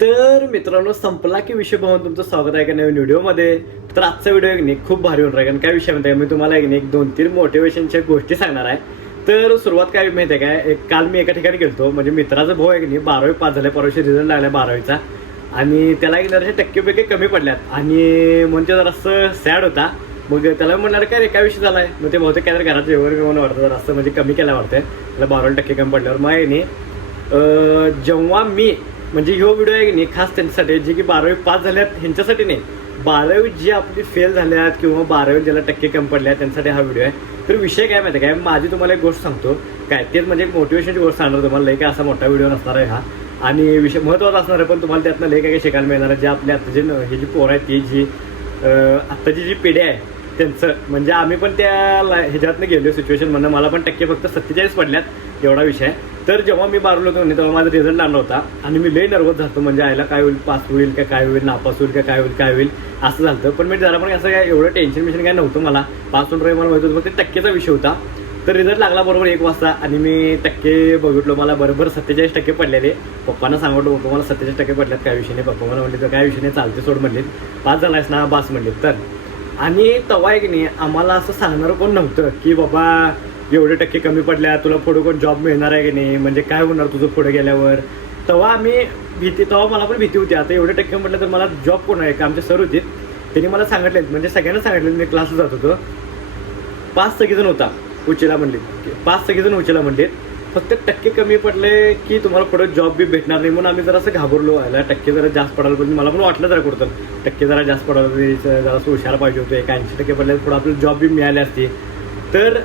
तर मित्रांनो, संपला की विषय पाहून तुमचं स्वागत आहे का नवीन व्हिडिओमध्ये. तर आजचा व्हिडिओ एक नाही खूप भारी होणार आहे. कारण काय विषय माहिती आहे, मी तुम्हाला एक 2-3 मोटिवेशनच्या गोष्टी सांगणार आहे. तर सुरुवात काय माहिती आहे काय, काल मी एका ठिकाणी गेलतो. म्हणजे मित्राचा भाऊ आहे की नाही, 12वी पास झाल्या, परवाशी रिझल्ट लागला 12वीचा. आणि त्याला एक जराशे टक्के कमी पडल्यात आणि म्हणजे जरासं सॅड होता. मग त्याला म्हणणार काय रे, काय विषय झालाय. मग ते बहुतेक काय तर घरात जेवण घेऊन वाटतं, जर असं म्हणजे कमी केला वाटतंय त्याला 12% कमी पडल्यावर. मग आहे नाही, जेव्हा मी म्हणजे ह्यो व्हिडिओ आहे की नाही खास त्यांच्यासाठी, जे की 12वी पास झाल्यात ह्यांच्यासाठी नाही, 12वी जी आपली फेल झाल्यात किंवा 12वी ज्याला टक्के कमी पडल्यात त्यांच्यासाठी हा व्हिडिओ आहे. तर विषय काय माहिती आहे काय, माझी तुम्हाला एक गोष्ट सांगतो काय, तेच म्हणजे एक मोटिवेशनची गोष्ट सांगणार तुम्हाला. लई काय असा मोठा व्हिडिओ नसणार आहे हा, आणि विषय महत्त्वाचा असणार आहे, पण तुम्हाला त्यातनं लई काय शिकायला मिळणार आहे. जे आपल्या आता जे ही जी पोरं आहेत ती जी आत्ताची जी पिढी आहे त्यांचं, म्हणजे आम्ही पण त्या ह्याच्यातनं गेलो सिच्युएशन म्हणून. मला पण टक्के फक्त 47 पडल्यात, एवढा विषय आहे. तर जेव्हा मी 12वीला होतो तेव्हा माझा रिझल्ट लागला होता आणि मी लई नर्वस झालो. म्हणजे आयला काय होईल, पास होईल का काय होईल, नापास होईल का काय होईल असं झालं. पण मी जरा पण असं काय एवढं टेन्शन काय नव्हतं मला. पास होऊन मला माहित होतं, फक्त टक्केचा विषय होता. तर रिझल्ट लागला बरोबर 1 वाजता आणि मी टक्के बघितलो, मला बरोबर 47% पडलेले. पप्पांना सांगितलं, पप्पा मला 47% पडल्यात, काय विषय नाही. पप्पा मला म्हणले तर काय विषय नाही, चालते सोड म्हणले, पास झालायस ना बास म्हणले. तर आणि तेव्हा आहे की नाही, आम्हाला असं सांगणारं कोण नव्हतं की बाबा एवढे टक्के कमी पडल्या, तुला पुढे कोण जॉब मिळणार आहे की नाही, म्हणजे काय होणार तुझं पुढे गेल्यावर. तेव्हा तेव्हा मला पण भीती होती. आता एवढे टक्के म्हटलं तर मला जॉब कोण आहे का, आमचे सर होते त्यांनी मला सांगितले, म्हणजे सगळ्यांना सांगितलं. मी क्लासला जात होतो, 5 सगळेजण होता उचेला म्हणले, 5 सगळेजण उचेला म्हणले, फक्त टक्के कमी पडले की तुम्हाला पुढे जॉब बी भेटणार नाही. म्हणून आम्ही जरासं घाबरलो, आला टक्के जरा जास्त पडायला पाहिजे. मला पण वाटलं जरा कुठं टक्के जरा जास्त पडायला पाहिजे, जरासं हुशार पाहिजे होतं. 80% पडले पुढे आपल्याला जॉब बी मिळाली असती. तर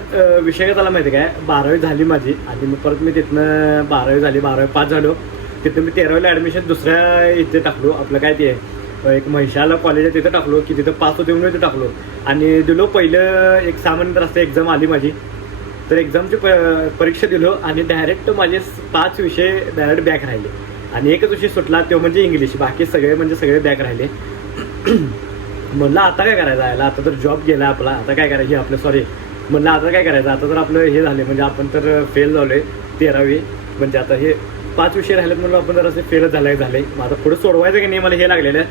विषय काय झाला माहिती काय, 12वी झाली माझी आणि मग परत मी तिथनं 12वी झाली, 12वी पास झालो. तिथनं मी 13वीला ॲडमिशन दुसऱ्या इथे टाकलो, आपलं काय ते एक म्हैशाला कॉलेज आहे तिथं टाकलो, की तिथं पास होते म्हणून तिथं टाकलो. आणि दिलो पहिलं एक 6 महिन्यानंतर असं एक्झाम आली माझी. तर एक्झामची परीक्षा दिलो आणि डायरेक्ट माझे 5 विषय डायरेक्ट बॅक राहिले आणि एकच विषय सुटला, तो म्हणजे इंग्लिश. बाकी सगळे बॅक राहिले. म्हणलं आता काय करायचं आहे, आता तर जॉब गेला आपला, आता काय करायची आपलं, सॉरी म्हणलं आता काय करायचं, आता तर आपलं हे झाले, म्हणजे आपण तर फेल झालोय 13वी, म्हणजे आता हे 5 विषय राहिलेत म्हणून आपण जर असे फेलच झाले. माझं पुढे सोडवायचं की नाही मला हे लागलेलं.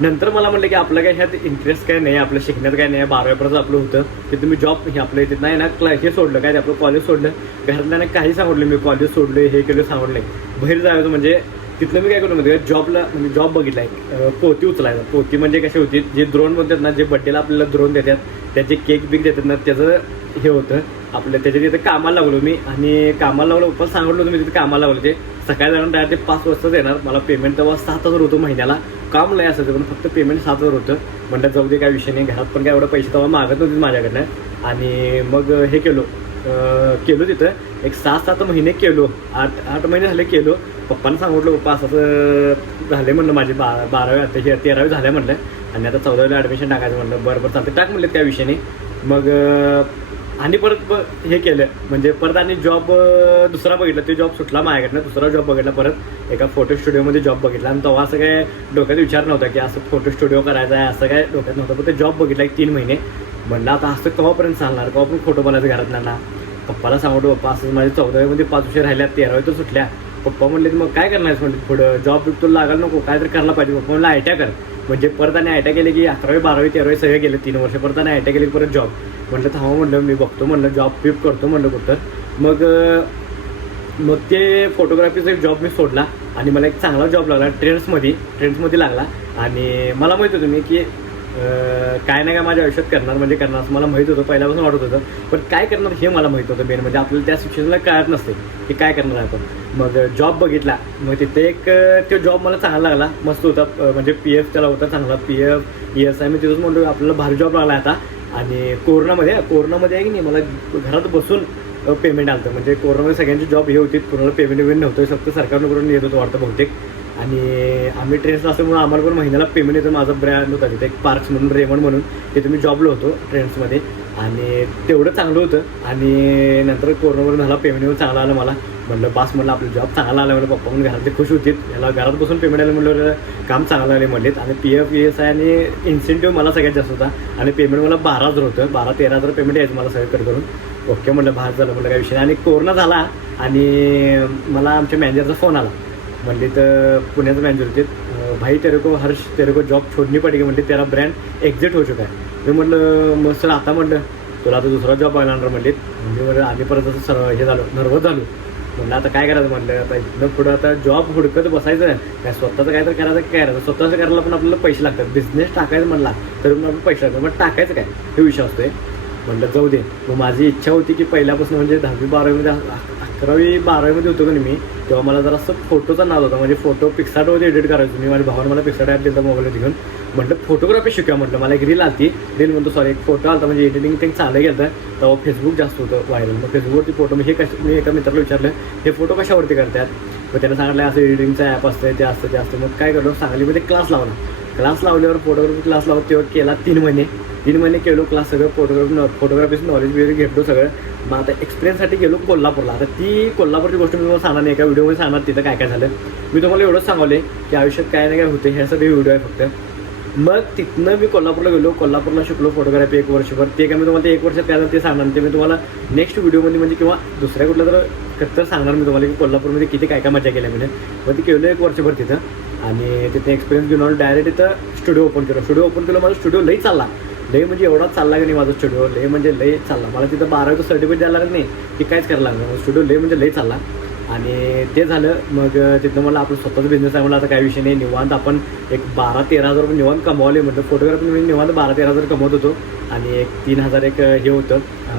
नंतर मला म्हटलं की आपलं काय ह्यात इंटरेस्ट काय नाही, आपलं शिकण्यात काय नाही. 12वीपर्यंत आपलं होतं की तुम्ही जॉब हे आपलं येत नाही ना, हे सोडलं काय, आपलं कॉलेज सोडलं. घरातल्याने काही सांगितलं, मी कॉलेज सोडलं हे केलं सांगितलं. बाहेर जायचं म्हणजे तिथलं मी काय करू म्हणजे जॉबला, म्हणजे जॉब बघितला आहे, पोती उचलायचं. पोती म्हणजे कशी होती, जे द्रोण बोलतात ना, जे बड्डेला आपल्याला द्रोण देतात, त्याचे केक बिक देतात ना, त्याचं हे होतं आपलं. त्याच्या तिथे कामाला लागलो मी आणि कामाला लागलो, पण सांगितलं होतं मी तिथे कामाला लागलो. ते सकाळी जाणार डायरेक्ट ते 5 वाजताच येणार. मला पेमेंट तेव्हा 7,000 होतं महिन्याला. काम लय असायचं पण फक्त पेमेंट 7,000 होतं. म्हणलं जाऊ दे, काय विषय नाही, घरात पण काय एवढं पैसे तेव्हा मागत नव्हते माझ्याकडनं. आणि मग हे केलो तिथं एक 6-7 महिने केलो, 8 महिने झाले केलो. पप्पांना सांगितलं, पप्पा असं झाले म्हणलं, माझी 12वी आता 13वी झाल्या म्हणलं आणि आता 14वीला ॲडमिशन टाकायचं म्हणलं. बरं चालतं टाक म्हणलं, त्या विषयाने. मग आणि परत हे केलं, म्हणजे परत आणि जॉब दुसरा बघितला. ते जॉब सुटला माझ्याकडनं, दुसरा जॉब बघितला. परत एका फोटो स्टुडिओमध्ये जॉब बघितला आणि तेव्हा असं काय डोक्यात विचार नव्हता की असं फोटो स्टुडिओ करायचा आहे, असं काय डोक्यात नव्हतं. पण ते जॉब बघितला एक 3 महिने. म्हणलं आता असं केव्हापर्यंत चालणार, केव्हा पण फोटो बनायचं घरातल्यांना. पप्पाला सांगतो, पप्पा असं माझ्या 14वीमध्ये 5 विषय राहिल्या, 13वी तर सुटल्या. पप्पा म्हणले मग काय करणार म्हणले, पुढं जॉब तुला लागायला नको, काय तरी करायला पाहिजे. पप्पा म्हणलं आयट्या कर. म्हणजे परत आणि आयट्या केले की 11वी 12वी 13वी सगळे गेले 3 वर्ष. परत आणि आयट्या केली की परत जॉब. म्हटलं थांबा म्हणलं, मी बघतो म्हणलं, जॉब पिप करतो म्हणलं कुठं. मग ते फोटोग्राफीचा एक जॉब मी सोडला आणि मला एक चांगला जॉब लागला ट्रेंड्समध्ये लागला. आणि मला माहीत होतं मी की काय नाही काय माझ्या आयुष्यात करणार म्हणजे करणार असं मला माहीत होतं, पहिल्यापासून वाटत होतं. पण काय करणार हे मला माहीत होतं मेन, म्हणजे आपल्याला त्या सिच्युएशनला कळत नसते की काय करणार आहे आपण. मग जॉब बघितला, मग तिथे एक तो जॉब मला चांगला लागला, मस्त होता. म्हणजे PF त्याला होता चांगला, PF ESI. मी तिथंच म्हणतो आपल्याला भारी जॉब लागला आता. आणि कोरोनामध्ये आहे की नाही, मला घरात बसून पेमेंट आलं होतं. म्हणजे कोरोनामध्ये सगळ्यांची जॉब हे होती, कोणाला पेमेंट नव्हतं, फक्त सरकारनं करून येत होतं वाटतं बहुतेक. आणि आम्ही ट्रेंड्सला असल्यामुळे आम्हाला पण महिन्याला पेमेंट येतं. माझा ब्रँड होता तिथे एक पार्क्स म्हणून, रेमंड म्हणून, तिथे मी जॉबलो होतो ट्रेंड्समध्ये. आणि तेवढं चांगलं होतं. आणि नंतर कोरोनावरून झाला, पेमेंट चांगला आलं मला. म्हणलं बास म्हणलं आपलं जॉब चांगला आला म्हणलं. पप्पा म्हणून घरातले खुश होतील, याला घरात बसून पेमेंट आलं म्हणलं, काम चांगलं आले म्हणलेत. आणि PF ESI आणि इन्सेंटिव्ह मला सगळ्यात जास्त होता. आणि पेमेंट मला 12,000 होतं, 12-13,000 पेमेंट यायचं मला सगळं करून. ओके म्हणलं, भात झालं म्हणलं, काय विषय नाही. आणि कोरोना झाला आणि मला आमच्या मॅनेजरचा फोन आला म्हणली तर पुण्याचं मॅनेजर होते, भाई तेरे को हर्ष तेरे को जॉब छोडनी पडेगी म्हणली, तेरा ब्रँड एक्झिट होऊ चुका आहे. मी म्हटलं मग सर आता म्हटलं तुला आता दुसरा जॉब बघणार म्हणलीत. म्हणजे म्हटलं आम्ही परत असं हे झालो, नर्वस झालो. म्हणलं आता काय करायचं म्हटलं, आता इथनं पुढं आता जॉब हुडकत बसायचं काय, स्वतःचं काय तर करायचं काय करायचं. स्वतःचं करायला पण आपल्याला पैसे लागतात, बिझनेस टाकायचं म्हणला तर पण आपल्याला पैसे लागतात, मग टाकायचं काय हे विषय असतोय. म्हटलं जाऊ दे. मग माझी इच्छा होती की पहिल्यापासून म्हणजे 10वी 12वीमध्ये 11वी 12वीमध्ये होतो की मी, तेव्हा मला जरा असं फोटोचा नाद होता. म्हणजे फोटो पिक्सार्टवरती एडिट करायचो मी. माझ्या भावाने मला पिक्सार्ट ॲप दिला मोबाईलवरती घेऊन. म्हटलं फोटोग्राफी शिकूया म्हटलं. मला एक रील आली, रील म्हणतो सॉरी एक फोटो आला म्हणजे एडिटिंग ते चाललं गेलं तेव्हा फेसबुक जास्त होतं व्हायरल. मग फेसबुकवरती फोटो मी मी एका मित्राला विचारलं हे फोटो कशावरती करतात. मग त्यानं सांगितलं असं एडिटिंगचं ॲप असतं ते असतं ते असतं. मग काय करतो सांगलीमध्ये क्लास लावला. क्लास लावल्यावर फोटोग्राफी क्लास लावत तेव्हा केला 3 महिने केलो क्लास. सगळं फोटोग्राफीचं नॉलेज वगैरे घेतलो सगळं. मग आता एक्सपिरियन्ससाठी गेलो कोल्हापूरला. आता ती कोल्हापूरची गोष्ट मी तुम्हाला सांगणार नाही, एका व्हिडिओमध्ये सांगणार तिथं काय काय झालं. मी तुम्हाला एवढंच सांगवले की आयुष्यात काय नाही काय होते ह्यासाठी व्हिडिओ आहे फक्त. मग तिथनं मी कोल्हापूरला गेलो, कोल्हापूरला शिकलो फोटोग्राफी 1 वर्षभर. ते काय मी तुम्हाला ते 1 वर्षात काय झालं ते सांगणार, ते मी तुम्हाला नेक्स्ट व्हिडिओमध्ये म्हणजे किंवा दुसऱ्या कुठल्या तर सांगणार मी तुम्हाला की कोल्हापूरमध्ये किती काय काय मजा केल्या म्हणजे. मग ती केलं 1 वर्षभर तिथं आणि तिथे एक्सपिरियन्स घेऊन डायरेक्ट इथं स्टुडिओ ओपन केलं. माझा स्टुडिओ लई चालला, लई म्हणजे एवढा चालला की नाही माझा स्टुडिओ, लई म्हणजे लई चालला. मला तिथं 12वीचं सर्टिफिकेट द्यायला लागत नाही की काहीच करायला लागलं. स्टुडिओ लई म्हणजे लई चालला आणि ते झालं. मग तिथं मला आपण स्वतःचा बिझनेस आहे, मला आता काही विषय नाही. निवांत आपण एक 12-13 हजार रुपये निवांत कमावले. म्हटलं फोटोग्राफी मी निवांत 12-13 हजार कमवत होतो आणि एक 3,000 एक हे होतं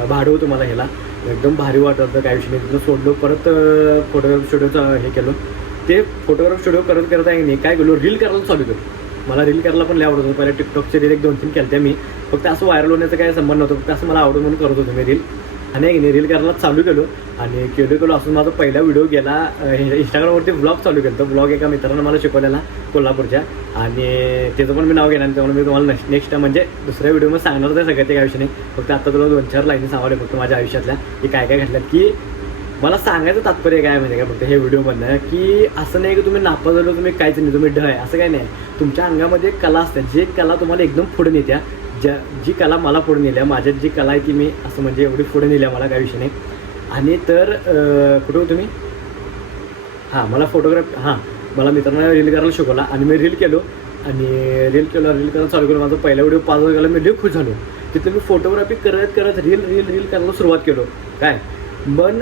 भाडं होतं मला ह्याला. एकदम भारी वाटत होतं, काही विषय नाही. तिथं सोडलो, परत फोटोग्राफी स्टुडिओचं हे केलो. ते फोटोग्राफी स्टुडिओ करत आहे नाही काय केलो, रील करायला चालू केलो. मला रील करायला पण लय आवडत होतं. पहिले टिकटॉकचे रील 1-2-3 केल्या मी, फक्त असं व्हायरल होण्याचं काही संबंध नव्हतं, फक्त असं मला आवडत म्हणून करत होतो मी रील. आणि रील करायला चालू केलो आणि केलो असं माझा पहिला व्हिडिओ गेला. इंस्टाग्रामवरती ब्लॉग चालू केलं. तो ब्लॉग एका मित्रानं मला शिकवलेला कोल्हापूरच्या आणि त्याचं पण मी नाव घेणार. त्यामुळे मी तुम्हाला नेक्स्ट म्हणजे दुसऱ्या व्हिडिओमध्ये सांगणार होतं सगळं ते काय विषय नाही. फक्त आता तुला 2-4 लाईनी सांगावले फक्त माझ्या आयुष्यातल्या की काय काय घडल्यात. की मला सांगायचं तात्पर्य काय म्हणजे काय फक्त हे व्हिडिओमधनं की असं नाही की तुम्ही नापास झालो तुम्ही काहीच नाही, तुम्ही ढ आहे असं काही नाही. तुमच्या अंगामध्ये कला असते, जे कला तुम्हाला एकदम पुढे नेत्या. जी कला मला पुढे नेल्या, माझ्यात जी कला आहे ती मी असं म्हणजे एवढी पुढे नेल्या मला काही विषय नाही. आणि तर कुठे होतो मी, मला फोटोग्राफी मला मित्रांना रील करायला शिकवला आणि मी रील केलो आणि रील करायला चालू केलं. माझा पहिला व्हिडिओ 5 गेला, मी लई खुश झालो. तिथं मी फोटोग्राफी करत रील करायला सुरुवात केलो काय. पण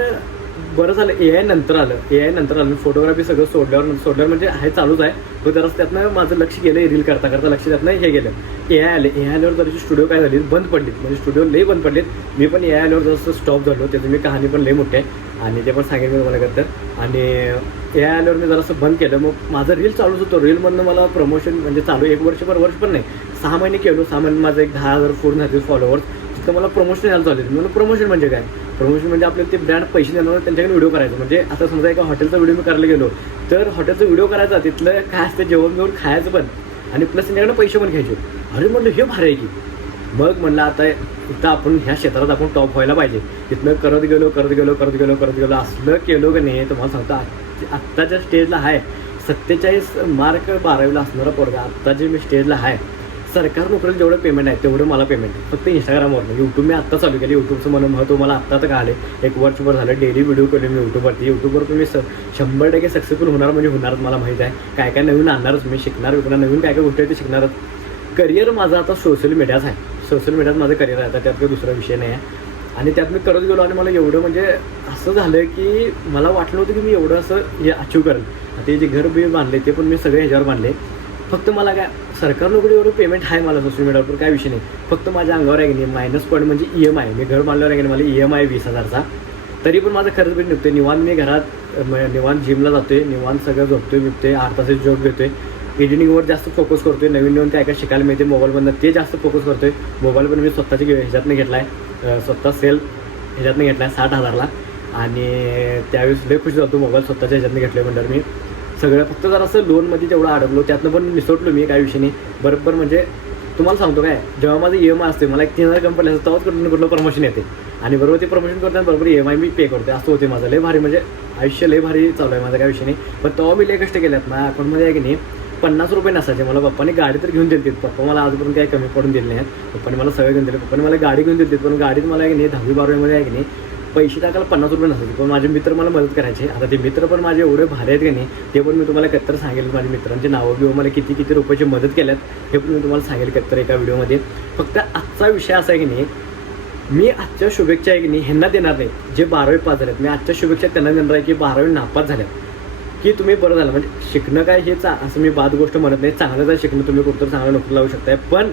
बरं झालं ए आय नंतर आलं. मी फोटोग्राफी सगळं सोडल्यावर म्हणजे हे चालूच आहे. तो जरा त्यातनं माझं लक्ष गेलं रील करता लक्ष त्यातनं हे गेलं. ए आय आल्यावर जराची स्टुडिओ काय झाली बंद पडलीत, म्हणजे स्टुडिओ लई बंद पडलीत. मी पण ए आय आल्यावर जसं स्टॉप झालो. त्याचं मी कहाणी पण लई मोठी आहे आणि ते पण सांगेन मी तुम्हाला करतं. आणि ए आय आल्यावर मी जरासं बंद केलं. मग माझं रील चालूच होतं. रीलमधनं मला प्रमोशन म्हणजे चालू 1 वर्ष पण नाही, 6 महिने केलो. 6 महिने माझं एक 10,000 पूर्ण झाले फॉलोअर्स. तिथं मला प्रमोशन यायला चालू आहे. म्हणून प्रमोशन म्हणजे काय, प्रमोशन म्हणजे आपल्याला ते ब्रँड पैसे देणार त्यांच्याकडे व्हिडिओ करायचं. म्हणजे आता समजा एका हॉटेलचा व्हिडिओ मी करायला गेलो तर हॉटेलचा व्हिडिओ करायचा, तिथलं काय असतं जेवण घेऊन खायचं पण आणि प्लस त्यांच्याकडे पैसे पण घ्यायचे. अरे म्हटलं हे भारी आहे की. मग म्हणलं आता इथं आपण ह्या क्षेत्रात आपण टॉप व्हायला पाहिजे. तिथनं करत गेलो असलं केलो की नाही. तुम्हाला सांगतो आत्ताच्या स्टेजला आहे 47 मार्क 12वीला असणारा पोरगा. आत्ता जे मी स्टेजला आहे, सरकार नोकरीला जेवढं पेमेंट आहे तेवढं मला पेमेंट आहे फक्त इंस्टाग्रामवरनं. यूट्यूब मी आत्ता चालू केली. यूट्यूबचं मला महत्त्व मला आत्ता तर कळाले. 1 वर्षभर झालं डेली व्हिडिओ केले मी यूट्यूबवर तुम्ही 100% सक्सेसफुल होणार म्हणजे होणारच. मला माहीत आहे काय काय नवीन आणणारच मी, शिकणार नवीन काय काय गोष्टी आहे ते शिकणारच. करिअर माझं आता सोशल मीडियाच आहे. सोशल मीडियात माझं करिअर आहे आता, त्यात काही दुसरा विषय नाही आहे. आणि त्यात मी करत गेलो आणि मला एवढं म्हणजे असं झालं की मला वाटलं होतं की मी एवढं असं हे अचीव करेन. ते जे घर बी बांधले ते पण मी सगळे ह्याच्यावर बांधले. फक्त मला काय सरकार नोकरी एवढं पेमेंट आहे मला सोशल मीडियावर काय विषय नाही. फक्त माझ्या अंगावर आहे की नाही मायनस पॉईंट म्हणजे EMI. मी घर बांधल्यावर आहे की नाही मला EMI 20,000चा. तरी पण माझं खर्च पण निघतोय. निवांत मी घरात निवांत जिमला जातोय, निवांत सगळं झोपतोय बिपतोय, 8 तासाची झोप घेतोय. एडिटिंगवर जास्त फोकस करतोय. नवीन काय काय शिकायला मिळते मोबाईलमधनं ते जास्त फोकस करतोय. मोबाईल पण मी स्वतःच्या ह्याच्यातनं घेतला आहे, स्वतः सेल्फ ह्याच्यातनं घेतला आहे 60,000ला. आणि त्यावेळेस लय खुश झालो मोबाईल स्वतःच्या ह्याच्यातनं घेतलं म्हणल्यावर मी सगळं. फक्त जरा असं लोनमध्ये तेवढं अडकलो, त्यातनं पण निसटलो मी काही विषय नाही. बरोबर म्हणजे तुम्हाला सांगतो काय, जेव्हा माझं EMI असते मला 3,000 कंपनी असतं तेव्हाच कुठलं प्रमोशन येते आणि बरोबर ते प्रमोशन करताना बरोबर EMI मी पे करते. असं होते माझं. लय भारी म्हणजे आयुष्य लय भारी चालू आहे माझा काही विषय नाही. पण तेव्हा मी लय कष्ट केल्यात. माझ्या अकाउंटमध्ये आहे की नाही 50 रुपये नसायचे. मला पप्पाने गाडी तर घेऊन दिली. पप्पा मला आजपर्यंत काही कमी पडून दिले नाही. पप्पाने मला सगळं घेऊन दिले. पप्पाने मला गाडी घेऊन दिली. पण गाडीत मला आहे की नाही 10वी 12वीमध्ये आहे की नाही पैसे टाकायला 50 रुपये नसायचे, पण माझे मित्र मला मदत करायचे. आता ते मित्र पण माझे एवढे भारी आहेत की नाही, ते पण मी तुम्हाला कत्तर सांगेल. माझ्या मित्रांची नावं किंवा मला किती किती रुपयाची मदत केल्यात हे पण मी तुम्हाला सांगेल कत्तर एका व्हिडिओमध्ये. फक्त आजचा विषय असा आहे की नाही, मी आजच्या शुभेच्छा आहे की नाही ह्यांना देणार नाही जे 12वी पास झाल्यात. मी आजच्या शुभेच्छा त्यांना देणार आहे की 12वी नापास झाल्यात, की तुम्ही बरं झालं. म्हणजे शिकणं काय हे असं मी बाद गोष्ट म्हणत नाही, चांगलंच आहे शिकणं, तुम्ही कुठं चांगलं नोकरी लावू शकताय. पण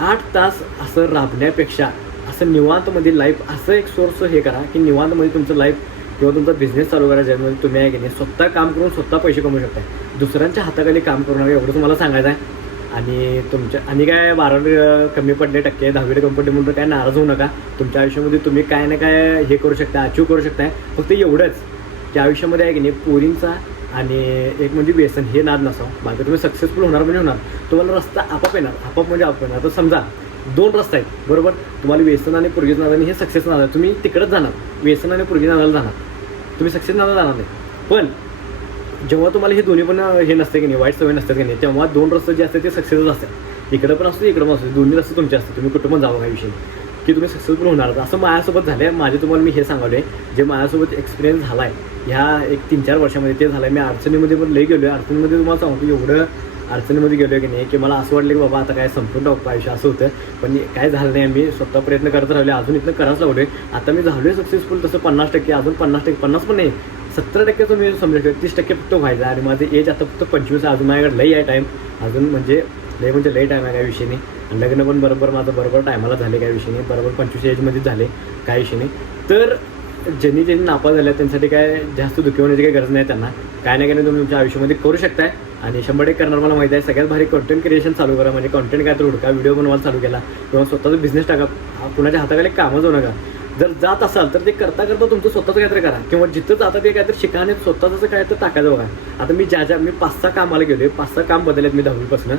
8 तास असं राबण्यापेक्षा असं निवांतमध्ये लाईफ असं एक सोर्स हे करा की निवांतमध्ये तुमचं लाईफ किंवा तुमचा बिझनेस चालू करा, ज्यामध्ये तुम्ही आहे की नाही स्वतः काम करून स्वतः पैसे कमवू शकताय. दुसऱ्यांच्या हाताखाली काम करू नका, एवढं तुम्हाला सांगायचं आहे. आणि आणि काय 12वी कमी पडले टक्के, 10वी कमी पडले म्हणून काय नाराज होऊ नका. तुमच्या आयुष्यामध्ये तुम्ही काय ना काय हे करू शकता, अचीव करू शकताय. फक्त एवढंच की आयुष्यामध्ये आहे की नाही पोरींचा आणि एक म्हणजे व्यसन हे नाद नसावं. बाकी तुम्ही सक्सेसफुल होणार म्हणजे होणार, तुम्हाला रस्ता आपाप येणार. आपाप म्हणजे आपाप येणार. तर समजा 2 रस्ते आहेत बरोबर, तुम्हाला व्यसन आणि पोरगी नादाने हे सक्सेस नाद आहे, तुम्ही तिकडंच जाणार, व्यसन आणि पोरगी नादाला जाणार, तुम्ही सक्सेस नादाला जाणार नाही. पण जेव्हा तुम्हाला हे दोन्ही पण हे नसते की नाही, वाईट सवय नसतात की नाही, तेव्हा 2 रस्ते जे असतात ते सक्सेसच असतात. इकडं पण असतो इकडं पण असतो, दोन्ही रस्ते तुमचे असतात. तुम्ही कुठं पण जावं काही विषय की तुम्ही सक्सेसफुल होणार. असं माझ्यासोबत झालं आहे. माझे तुम्हाला मी हे सांगवलं आहे जे माझ्यासोबत एक्सपिरियन्स झाला आहे ह्या एक 3-4 वर्षामध्ये ते झालं आहे. मी अडचणीमध्ये पण लई गेलो आहे. अडचणीमध्ये तुम्हाला सांगतो एवढं अडचणीमध्ये गेलो आहे की नाही की मला असं वाटलं की बाबा आता काय संपूर्ण टाकतो आयुष्य असं होतं. पण काय झालं नाही, मी स्वतः प्रयत्न करत राहिले, अजून इथनं करायच लागलो आहे. आता मी झालो आहे सक्सेसफुल तसं 50%, अजून 50% पण नाही 70% मी समजू शकतो, 30% फक्त व्हायचा. आणि माझे एज आता फक्त 25 आहे. अजून माझ्याकडे लई आहे टाईम, अजून म्हणजे लई टाईम आहे काही विषय नाही. आणि लग्न पण बरोबर माझं बरोबर टायमाला झाले काही विषय नाही, बरोबर 25 एजमध्येच झाले काही विषय नाही. तर ज्यांनी नापास झाल्या त्यांसाठी काय जास्त दुःखी होण्याची काही गरज नाही. त्यांना काय ना काय तुम्ही तुमच्या आयुष्यामध्ये करू शकताय. आणि 100% करणार मला माहिती आहे. सगळ्यात भारी कंटेंट क्रिएशन चालू करा, म्हणजे कंटेंट काय तर हुडका, व्हिडिओ बनवायला चालू केला किंवा स्वतःचा बिझनेस टाका. कुणाच्या हाताखाली कामं जाऊ नका. जर जात असाल तर ते करता तुमचं स्वतःचं काहीतरी करा, किंवा जिथं जाता ते काहीतरी शिका आणि स्वतःचं काय तर टाकायचं बघा. आता मी मी 5-6 कामाला गेलो, 5-6 काम बदललेत मी 12वीपासून.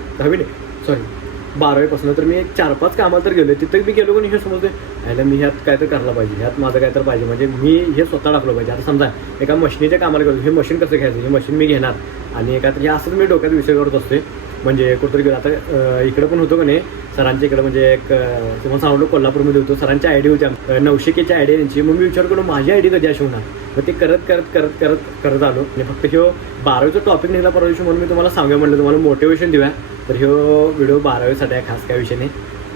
तर मी एक 4-5 कामाला तर गेलो. तिथं मी गेलो पण हे समजते यायला मी ह्यात काय तर करायला पाहिजे, ह्यात माझं काय तर पाहिजे, म्हणजे मी हे स्वतः टाकलं पाहिजे. आता समजा एका मशीनीच्या कामाला गेलो, हे मशीन कसं घ्यायचं, हे मशीन मी घेणार आणि एका हे असंच मी डोक्यात विषय करत असते. म्हणजे कुठंतरी गेलो. आता इकडं पण होतो का नाही सरांच्या इकडं, म्हणजे एक तुम्हाला सांगलो कोल्हापूरमध्ये होतो, सरांच्या आयडी होत्या 900Kची आयडी यांची. मग मी विचार केलो माझी आयडी कधी अशी होणार. मग ते करत आलो. आणि फक्त ह्यो 12वीचा टॉपिक निघाला परवा दिवशी म्हणून मी तुम्हाला सांगूया म्हणलं, तुम्हाला मोटिवेशन देऊया. तर ह्यो व्हिडिओ 12वीसाठी आहे, खास काय विषय नाही.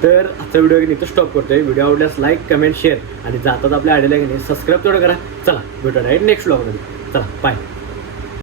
तर आजचा व्हिडिओ इथं स्टॉप करतोय. व्हिडिओ आवडल्यास लाईक, कमेंट, शेअर आणि जातात आपल्या आयडीला की नाही सबस्क्राईब तेवढं करा. चला भेटूया नेक्स्ट व्लॉगमध्ये. चला बाय.